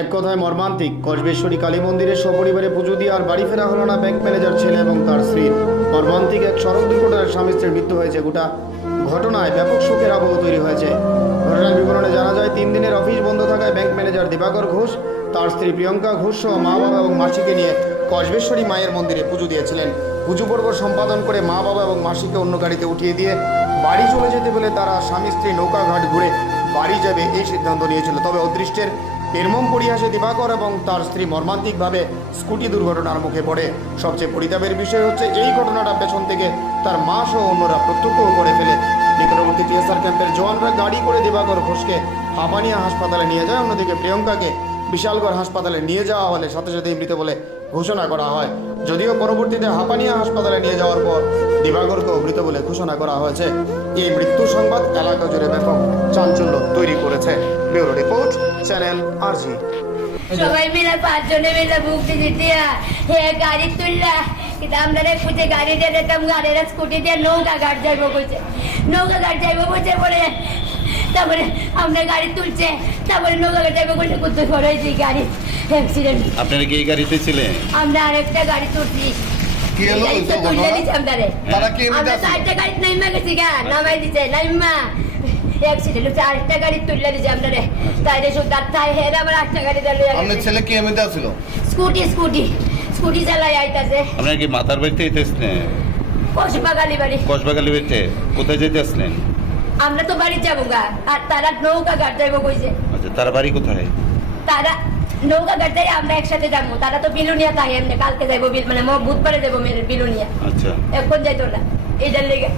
এক কথায় মর্মান্তিক। কসবেশ্বরী কালী মন্দিরে সপরিবারে পুজো দিয়ে আর বাড়ি ফেরা হলো না ব্যাংক ম্যানেজার ছেলে এবং তার স্ত্রীর। মর্মান্তিক এক সড়ক দুর্ঘটনায় স্বামী স্ত্রীর মৃত্যু হয়েছে। গোটা ঘটনায় ব্যাপক শোকের আবহ তৈরি হয়েছে। ঘটনার বিবরণে জানা যায়, 3 দিনের অফিস বন্ধ থাকায় ব্যাংক ম্যানেজার দিবাকর ঘোষ তার স্ত্রী প্রিয়ঙ্কা ঘোষ সহ মা বাবা এবং মাসিকে নিয়ে কসবেশ্বরী মায়ের মন্দিরে পুজো দিয়েছিলেন। পুজো পর্ব সম্পাদন করে মা বাবা এবং মাসিকে অন্য গাড়িতে উঠিয়ে দিয়ে বাড়ি চলে যেতে বলে তারা স্বামী স্ত্রী নৌকাঘাট ঘুরে বাড়ি যাবে এই সিদ্ধান্ত নিয়েছিল। তবে অদৃষ্টের নির্মম পরিহাসে দিবাকর এবং তার স্ত্রী মর্মান্তিকভাবে স্কুটি দুর্ঘটনার মুখে পড়ে। সবচেয়ে পরিতাপের বিষয় হচ্ছে, এই ঘটনাটা পেছন থেকে তার মা সহ অন্যরা প্রত্যক্ষ করে ফেলে। নিকটবর্তী টিএসআর ক্যাম্পের জওয়ানরা গাড়ি করে দিবাকর ঘোষকে হাপানিয়া হাসপাতালে নিয়ে যায়। অন্যদিকে প্রিয়ঙ্কাকে বিশালগড় হাসপাতালে নিয়ে যাওয়া হলে সাথে সাথেই মৃত বলে ঘোষণা করা হয়। যদিও পরবর্তীতে হাপানিয়া হাসপাতালে নিয়ে যাওয়ার পর দিবাকরকেও মৃত বলে ঘোষণা করা হয়েছে। এই মৃত্যু সংবাদ এলাকা জুড়ে ব্যাপক চাঞ্চল্য তৈরি করেছে। ব্যুরো রিপোর্ট, চ্যানেল আরজি। সবাই মিলে 5 জনে মিলে মুক্তি দিতিয়া হে গাড়ি তুললা কিন্তু আমরা খুঁজে গাড়ি দিয়ে দিতাম, গাড়ির স্কুটি দিয়ে নৌকা ঘাট যাইবো বলছে, নৌকা ঘাট যাইবো বলছে। পরে তারপরে আমরা গাড়ি তুলছে, তারপরে নৌকা ঘাট যাইবো বলছে, করতে করেছি গাড়ি অ্যাক্সিডেন্ট। আপনারা কি এই গাড়িতে ছিলেন? আমরা আরেকটা গাড়ি তুলছি, কি হলো ওই তো তুলে ঘটনা? দিচ্ছি আমরা। তারা কি এমনি আমরা আছে? 4টা গাড়ি নাইমা গেছি গা, নামাই দিছে নাইমা অ্যাক্সিডেন্ট হচ্ছে। আরেকটা গাড়ি তুলে দিছে আমরা রে, তাইরে সুদার তাই হেরে আবার 8টা গাড়ি দাঁড়িয়ে আপনার ছেলে কি এমনিতে ছিল? স্কুটি চালাই আইতাছে। আপনারা কি মাতার বাড়িতে যেতেছিলেন? কসবাগালি বাড়ি। কসবাগালি বাড়িতে কোথায় যেতে আসলেন? আমরা তো বাড়ি যাবো গা, আর তারা নৌকা ঘাট যাইবো কইছে। আচ্ছা, তার বাড়ি কোথায়? তারা নৌকা ঘাট যাই আমরা একসাথে যাবো। তারা তো বিলুনিয়া তাই এমনি কালকে যাইবো, মানে বুধবারে যাবো বিলুনিয়া। আচ্ছা, এখন যাইতো না, এইটার লেগে